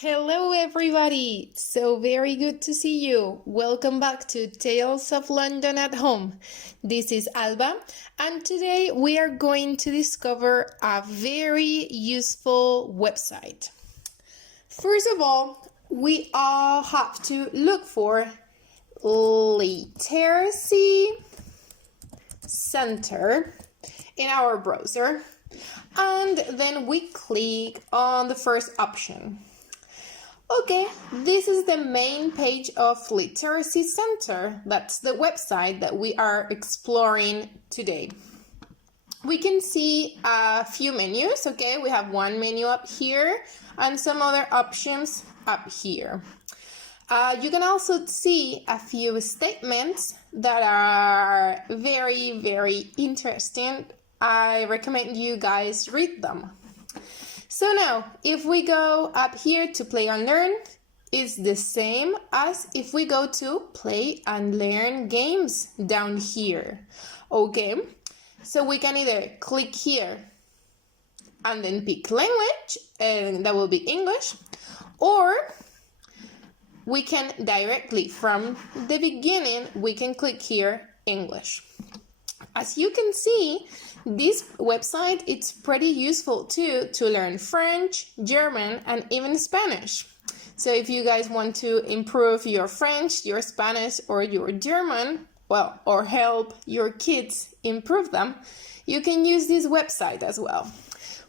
Hello, everybody! So very good to see you. Welcome back to Tales of London at Home. This is Alba, and today we are going to discover a very useful website. First of all, we all have to look for Literacy Center in our browser, and then we click on the first option. Okay, this is the main page of Literacy Center. That's the website that we are exploring today. We can see a few menus, okay? We have one menu up here and some other options up here. You can also see a few statements that are very, very interesting. I recommend you guys read them. So now, if we go up here to play and learn, it's the same as if we go to play and learn games down here. Okay, so we can either click here and then pick language, and that will be English, or we can directly from the beginning, we can click here, English. As you can see, this website, it's pretty useful too to learn French, German, and even Spanish. So if you guys want to improve your French, your Spanish, or your German, well, or help your kids improve them, you can use this website as well.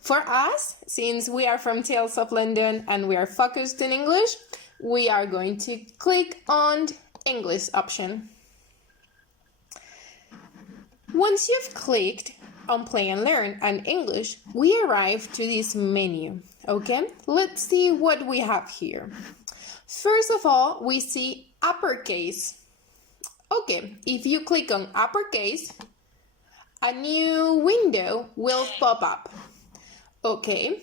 For us, since we are from Tales of London and we are focused in English, we are going to click on English option. Once you've clicked on Play and Learn and English, we arrive to this menu, okay? Let's see what we have here. First of all, we see uppercase. Okay, if you click on uppercase, a new window will pop up, okay?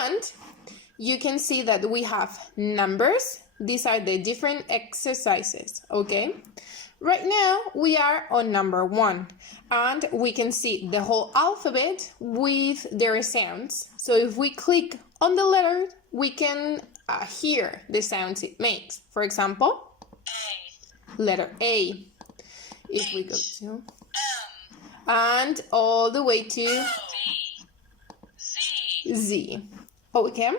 And you can see that we have numbers. These are the different exercises, okay? Right now, we are on number 1, and we can see the whole alphabet with their sounds. So if we click on the letter, we can hear the sounds it makes. For example, letter A. If we go to, and all the way to Z. Okay.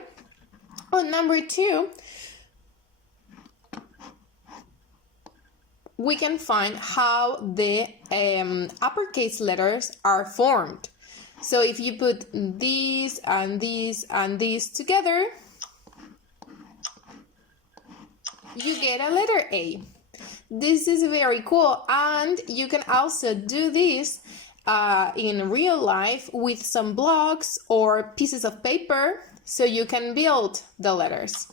On number 2, we can find how the uppercase letters are formed. So if you put these and these and these together, you get a letter A. This is very cool, and you can also do this in real life with some blocks or pieces of paper, so you can build the letters.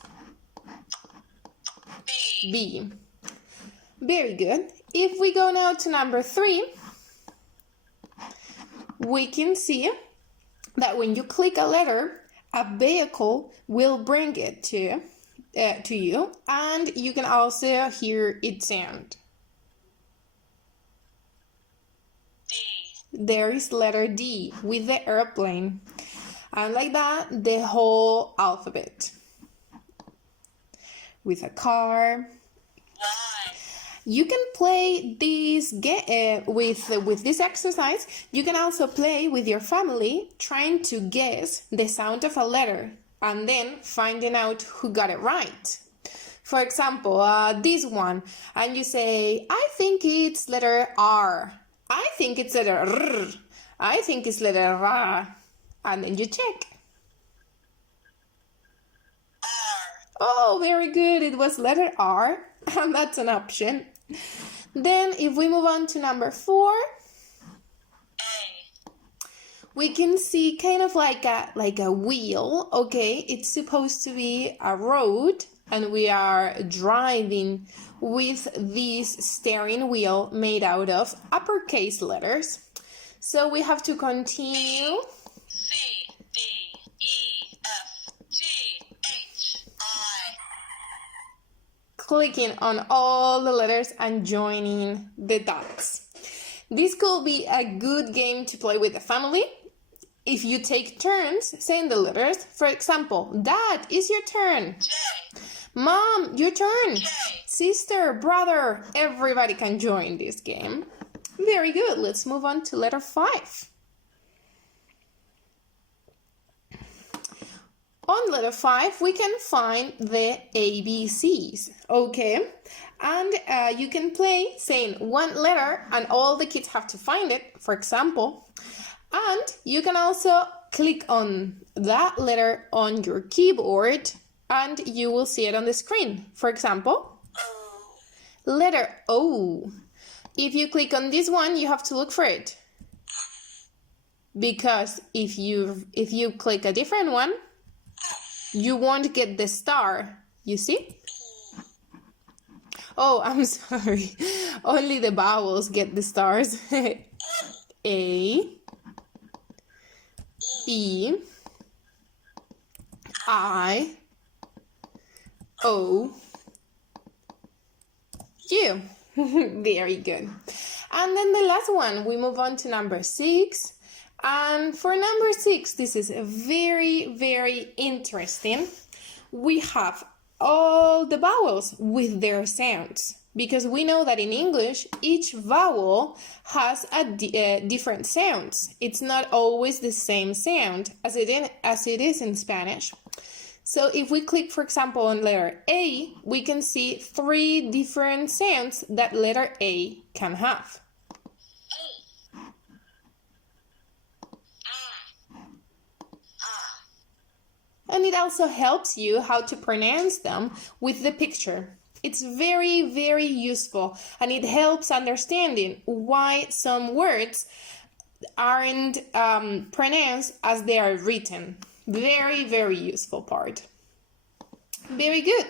B. Very good. If we go now to number 3, we can see that when you click a letter, a vehicle will bring it to you, and you can also hear its sound. D. There is letter D with the airplane. And like that, the whole alphabet. With a car. You can play this with this exercise. You can also play with your family, trying to guess the sound of a letter and then finding out who got it right. For example, this one, and you say, I think it's letter R. I think it's letter R. I think it's letter R. And then you check. R. Oh, very good. It was letter R, and that's an option. Then if we move on to number 4, we can see kind of like a wheel, okay? It's supposed to be a road, and we are driving with this steering wheel made out of uppercase letters. So we have to continue. C, D, E, F, G, H, I. Clicking on all the letters and joining the dots. This could be a good game to play with the family. if you take turns saying the letters, for example, Dad, it's your turn. J. Mom, your turn. J. Sister, brother, everybody can join this game. Very good. Let's move on to letter 5. On letter 5, we can find the ABCs, okay? And you can play saying one letter and all the kids have to find it, for example. And you can also click on that letter on your keyboard and you will see it on the screen. For example, letter O. If you click on this one, you have to look for it. Because if you click a different one, you won't get the star, you see? Oh, I'm sorry. Only the vowels get the stars. A, E, I, O, U. Very good. And then the last one, we move on to number 6. And for number 6, this is very, very interesting. We have all the vowels with their sounds, because we know that in English, each vowel has a different sounds. It's not always the same sound as it is in Spanish. So if we click, for example, on letter A, we can see 3 different sounds that letter A can have. And it also helps you how to pronounce them with the picture. It's very, very useful, and it helps understanding why some words aren't pronounced as they are written. Very, very useful part. Very good.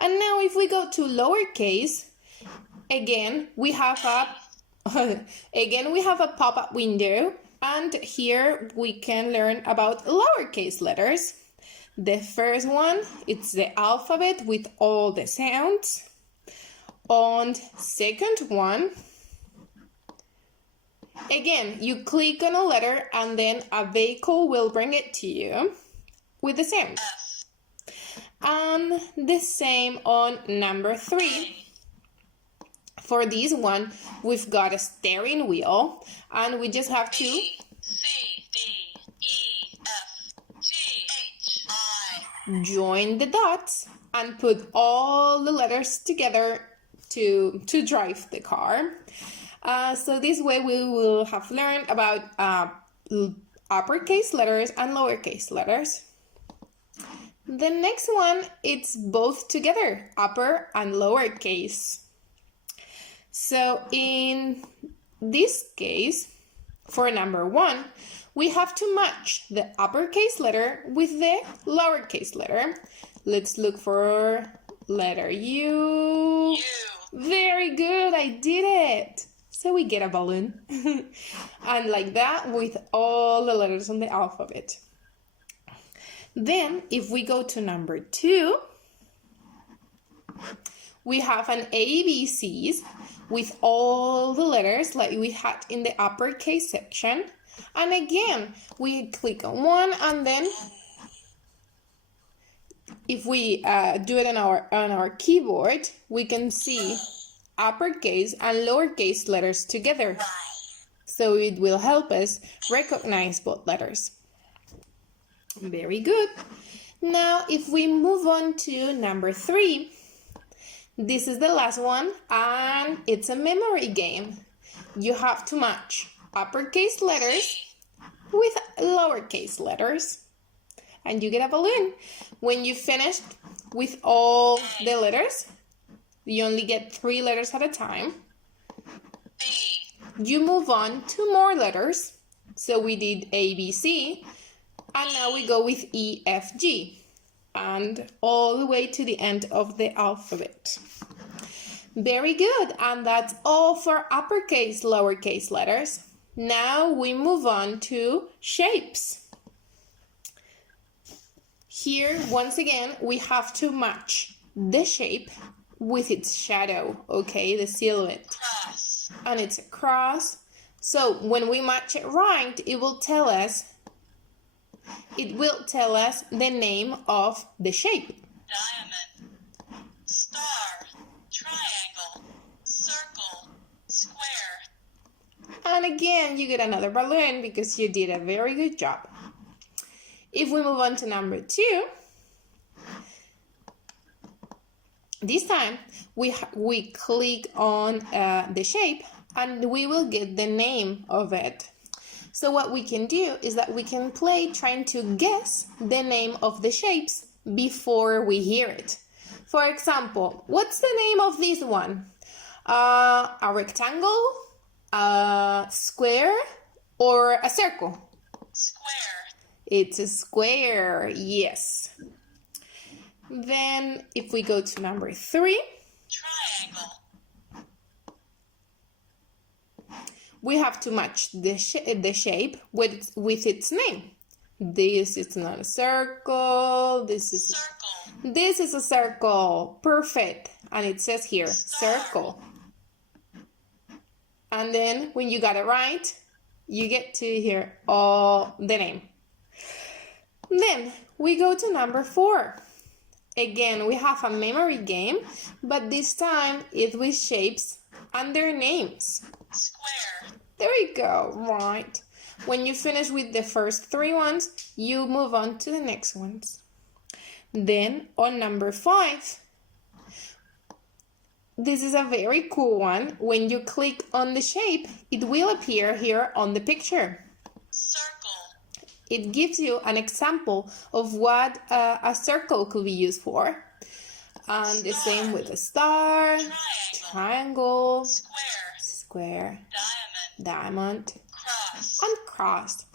And now if we go to lowercase, again we have a pop-up window, and here we can learn about lowercase letters. The first one, it's the alphabet with all the sounds. On second one, again, you click on a letter and then a vehicle will bring it to you with the sound. And the same on number 3. For this one, we've got a steering wheel and we just have to join the dots and put all the letters together to drive the car. So this way we will have learned about uppercase letters and lowercase letters. The next one, it's both together, upper and lowercase. So in this case, for number 1, we have to match the uppercase letter with the lowercase letter. Let's look for letter U. Very good, I did it. So we get a balloon. And like that with all the letters on the alphabet. Then if we go to number 2, we have an ABCs with all the letters like we had in the uppercase section. And again, we click on one, and then if we do it on our keyboard, we can see uppercase and lowercase letters together. So it will help us recognize both letters. Very good. Now, if we move on to number 3, this is the last one, and it's a memory game. You have to match uppercase letters with lowercase letters, and you get a balloon. When you finish with all the letters, you only get 3 letters at a time. You move on to more letters. So we did A, B, C, and now we go with E, F, G, and all the way to the end of the alphabet. Very good, and that's all for uppercase, lowercase letters. Now we move on to shapes. Here, once again, we have to match the shape with its shadow, okay, the silhouette. And it's a cross. So when we match it right, it will tell us it will tell us the name of the shape. Diamond, star, triangle, circle, square. And again, you get another balloon because you did a very good job. If we move on to number 2, this time we click on the shape and we will get the name of it. So what we can do is that we can play trying to guess the name of the shapes before we hear it. For example, what's the name of this one? A rectangle, a square, or a circle? Square. It's a square, yes. Then if we go to number 3, Triangle. we have to match the shape with its name. This is not a circle. This is a circle. Perfect. And it says here, circle. And then when you got it right, you get to hear all the name. Then we go to number 4. Again, we have a memory game, but this time it's with shapes and their names. Square. There you go, right. When you finish with the first 3 ones, you move on to the next ones. Then on number 5, this is a very cool one. When you click on the shape, it will appear here on the picture. Circle. It gives you an example of what a circle could be used for. And the same with a star, triangle, square, diamond, and cross.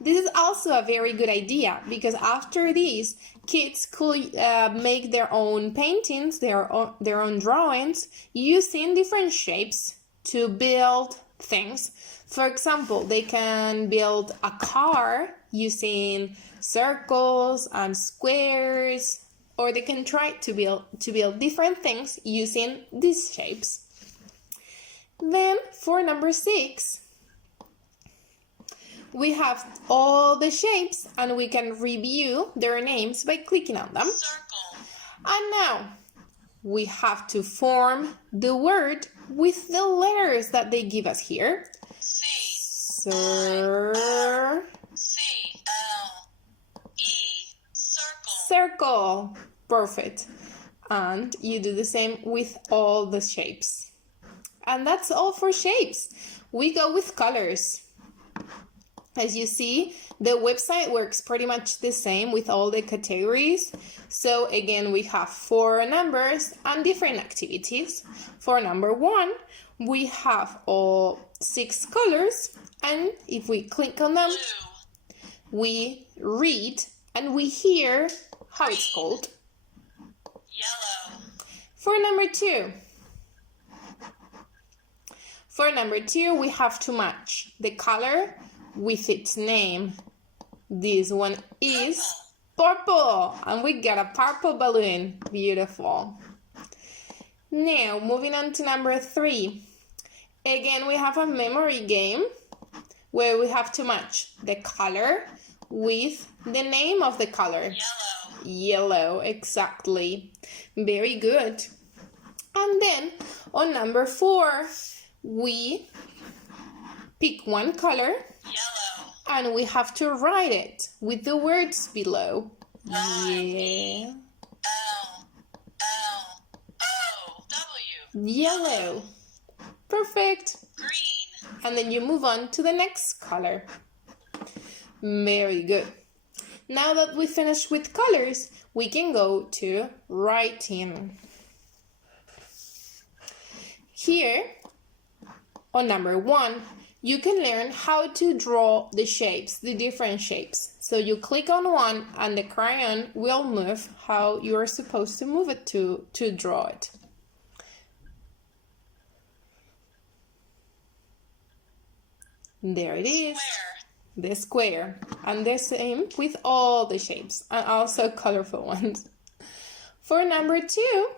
This is also a very good idea because after this, kids could make their own paintings, their own drawings using different shapes to build things. For example, they can build a car using circles and squares, or they can try to build different things using these shapes. Then for number 6, we have all the shapes and we can review their names by clicking on them. Circle. And now we have to form the word with the letters that they give us here. Circle. Circle. Perfect. And you do the same with all the shapes. And that's all for shapes. We go with colors. As you see, the website works pretty much the same with all the categories. So again, we have 4 numbers and different activities. For number 1, we have all 6 colors. And if we click on them, we read and we hear how it's called. Yellow. For number 2, we have to match the color with its name. This one is purple, and we got a purple balloon. Beautiful. Now, moving on to number 3. Again, we have a memory game where we have to match the color with the name of the color. Yellow, exactly. Very good. And then on number 4, we pick one color. Yellow. And we have to write it with the words below. Yeah. L-L-O-W. Yellow. Perfect. Green. And then you move on to the next color. Very good. Now that we finished with colors, we can go to writing. Here, on number 1, you can learn how to draw the shapes, the different shapes. So you click on one and the crayon will move how you are supposed to move it to draw it. There it is. The square. And the same with all the shapes and also colorful ones. For number 2,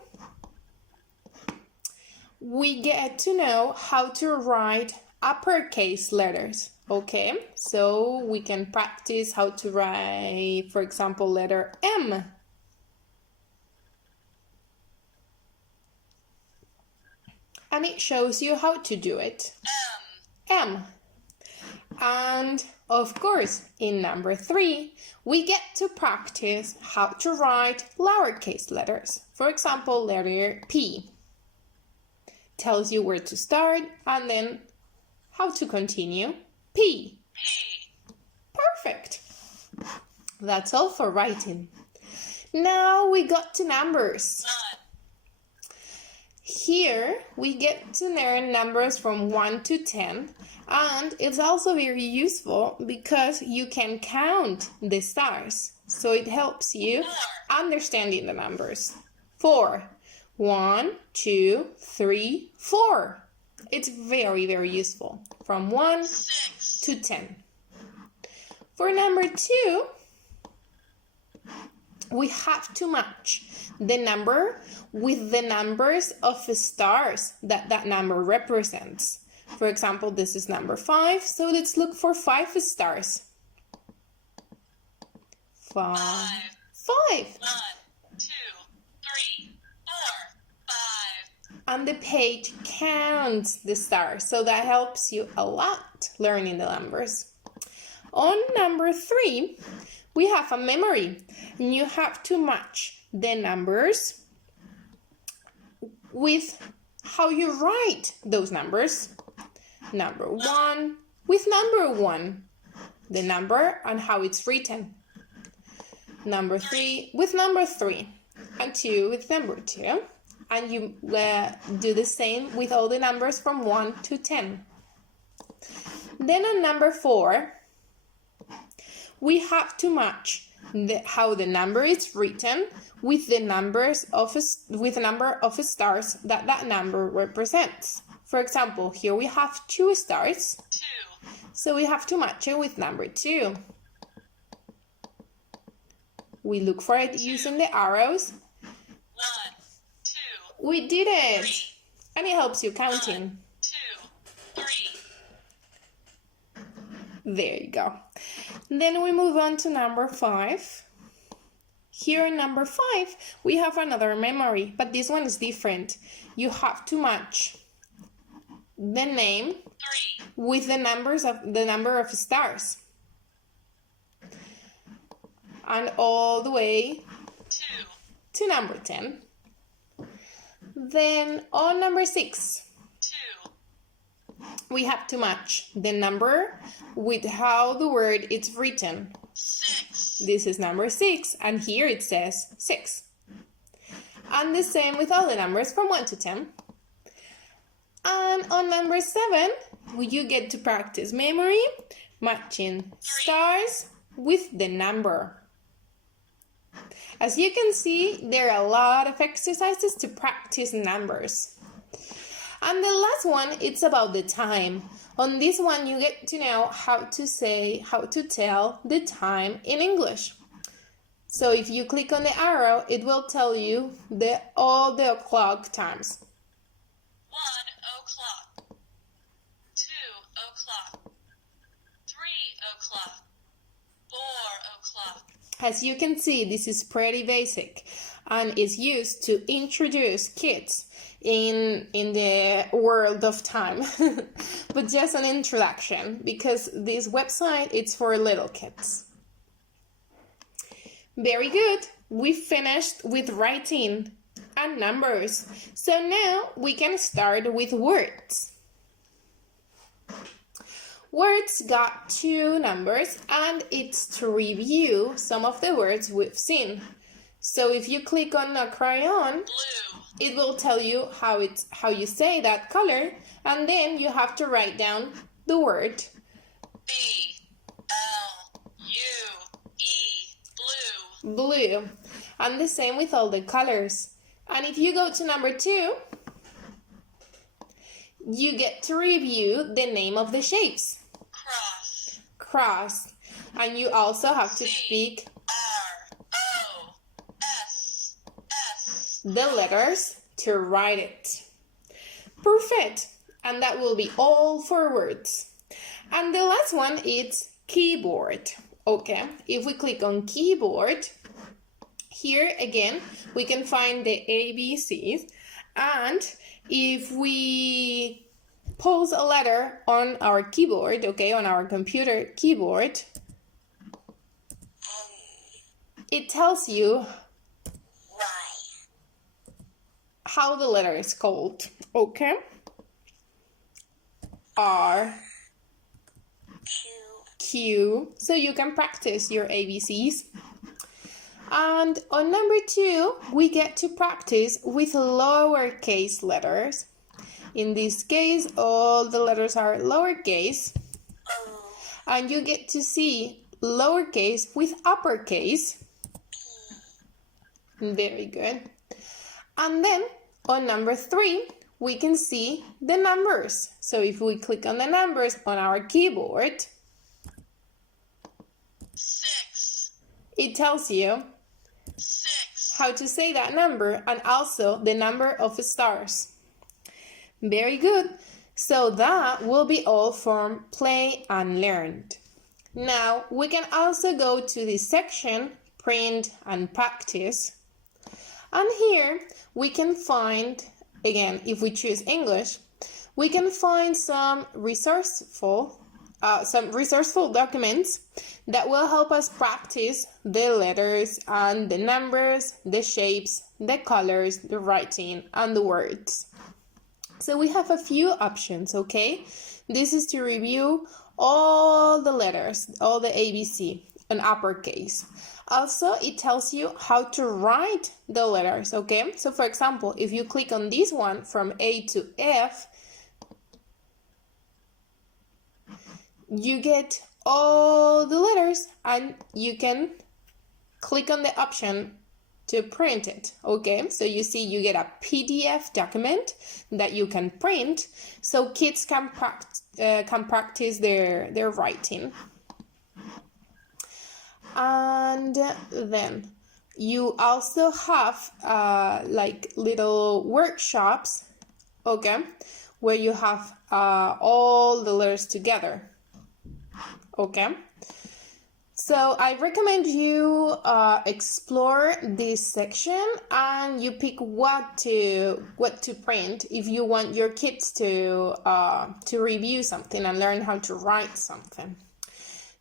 we get to know how to write uppercase letters. Okay, so we can practice how to write, for example, letter M. And it shows you how to do it. M. And of course, in number 3, we get to practice how to write lowercase letters. For example, letter P tells you where to start and then how to continue. P. P. Perfect. That's all for writing. Now we got to numbers. 1. Here we get to learn numbers from 1 to 10, and it's also very useful because you can count the stars. So it helps you 4. understanding the numbers. 4. 1, 2, 3, 4. It's very, very useful. From 1 6. to 10. For number 2, we have to match the number with the numbers of stars that that number represents. For example, this is number 5, so let's look for 5 stars. 5. 1, 2, 3, 4, 5. And the page counts the stars, so that helps you a lot learning the numbers. On number 3, we have a memory, and you have to match the numbers with how you write those numbers. Number 1 with number 1, the number and how it's written. Number 3 with number 3, and 2 with number 2. And you do the same with all the numbers from 1 to 10. Then on number 4, we have to match how the number is written with the number of stars that that number represents. For example, here we have 2 stars, 2. so we have to match it with number 2. We look for it using the arrows. 1, 2, We did it! 3. And it helps you counting. 2, 3. There you go. Then we move on to number 5. Here in number 5, we have another memory, but this one is different. You have to match the name 3. with the number of stars. And all the way 2. to number 10. Then on number 6, 2. we have to match the number with how the word is written. 6. This is number 6, and here it says 6. And the same with all the numbers from 1 to 10. And on number 7, you get to practice memory, matching stars with the number. As you can see, there are a lot of exercises to practice numbers. And the last one, it's about the time. On this one, you get to know how to tell the time in English. So if you click on the arrow, it will tell you all the o'clock times. 1 o'clock. 2 o'clock. 3 o'clock. 4 o'clock. As you can see, this is pretty basic and is used to introduce kids in the world of time. But just an introduction, because this website it's for little kids. Very good. We finished with writing and numbers. So now we can start with words. Words got 2 numbers, and it's to review some of the words we've seen. So if you click on a crayon, Blue. it will tell you how you say that color, and then you have to write down the word. B. L. U. E. Blue. Blue. And the same with all the colors. And if you go to number 2, you get to review the name of the shapes. Cross. Cross. And you also have to speak R. O. S. S. the letters to write it. Perfect. And that will be all for words. And the last one is keyboard. Okay, if we click on keyboard, here again, we can find the ABCs. And if we pause a letter on our keyboard, okay, on our computer keyboard, it tells you how the letter is called, okay? R, Q, so you can practice your ABCs. And on number 2, we get to practice with lowercase letters. In this case, all the letters are lowercase. And you get to see lowercase with uppercase. Very good. And then on number 3, we can see the numbers. So if we click on the numbers on our keyboard, 6, it tells you 6, how to say that number and also the number of stars. Very good. So that will be all from Play and Learn. Now we can also go to this section, Print and Practice. And here we can find, again, if we choose English, we can find some resourceful documents that will help us practice the letters and the numbers, the shapes, the colors, the writing, and the words. So we have a few options, okay? This is to review all the letters, all the ABC in uppercase. Also, it tells you how to write the letters, okay? So for example, if you click on this one from A to F, you get all the letters and you can click on the option to print it, okay? So you see you get a PDF document that you can print so kids can practice their writing. And then you also have like little workshops, okay, where you have all the letters together, okay? So I recommend you explore this section and you pick what to print if you want your kids to review something and learn how to write something.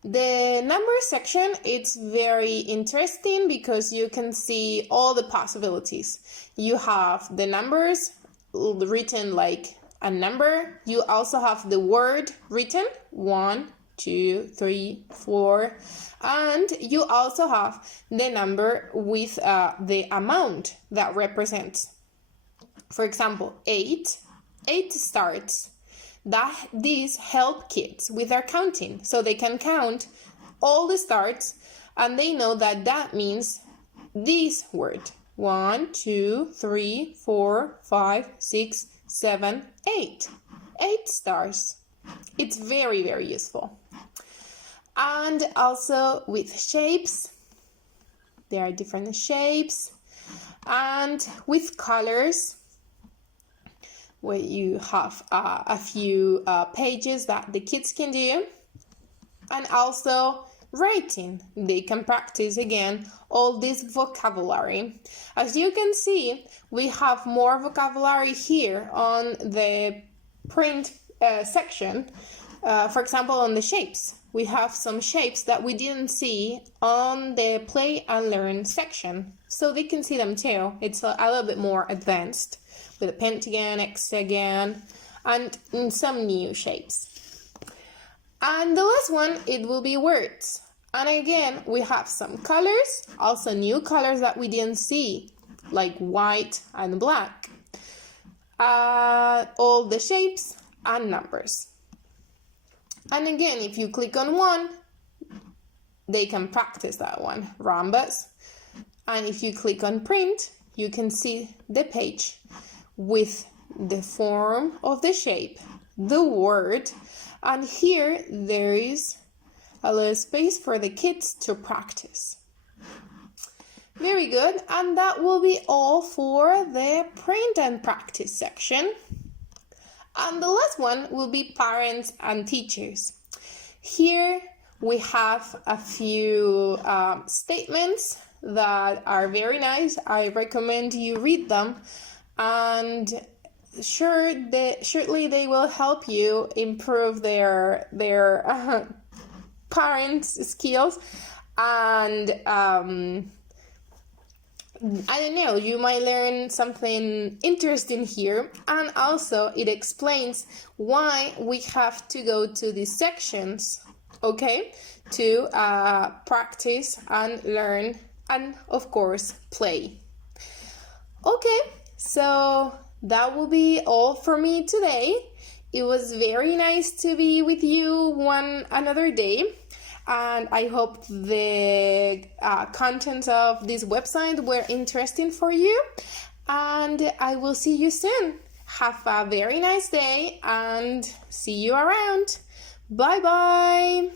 The number section, it's very interesting because you can see all the possibilities. You have the numbers written like a number. You also have the word written, 1, 2, 3, 4. And you also have the number with the amount that represents. For example, 8 starts. These help kids with their counting, so they can count all the starts and they know that means this word. 1, 2, 3, 4, 5, 6, 7, 8. 8 stars. It's very, very useful. And also with shapes, there are different shapes, and with colors, where you have a few pages that the kids can do, and also writing. They can practice again all this vocabulary. As you can see, we have more vocabulary here on the print section. For example, on the shapes. We have some shapes that we didn't see on the Play and Learn section. So they can see them too. It's a little bit more advanced with a pentagon, hexagon, and some new shapes. And the last one, it will be words. And again, we have some colors, also new colors that we didn't see, like white and black. All the shapes and numbers. And again, if you click on one, they can practice that one, rhombus. And if you click on print, you can see the page with the form of the shape, the word, and here there is a little space for the kids to practice. Very good, and that will be all for the print and practice section. And the last one will be parents and teachers. Here we have a few statements that are very nice. I recommend you read them, and surely they will help you improve their parents' skills. And I don't know, you might learn something interesting here, and also it explains why we have to go to these sections, okay, to practice and learn and, of course, play. Okay, so that will be all for me today. It was very nice to be with you one another day. And I hope the contents of this website were interesting for you. And I will see you soon. Have a very nice day and see you around. Bye bye.